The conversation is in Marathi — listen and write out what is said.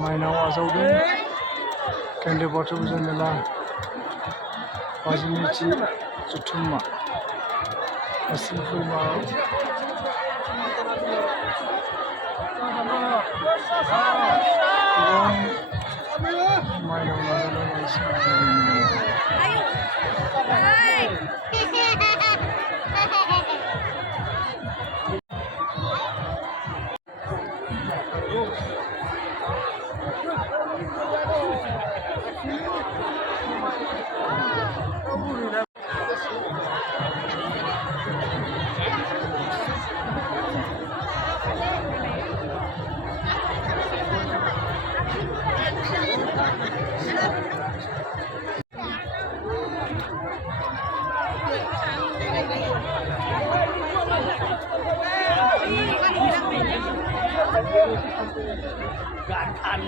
माइनाव आजावदों केन्द्र बाथौ फुजा मेला 52थि जथुम्मा गासैबो माइनाव आजावदों मानसिการทัน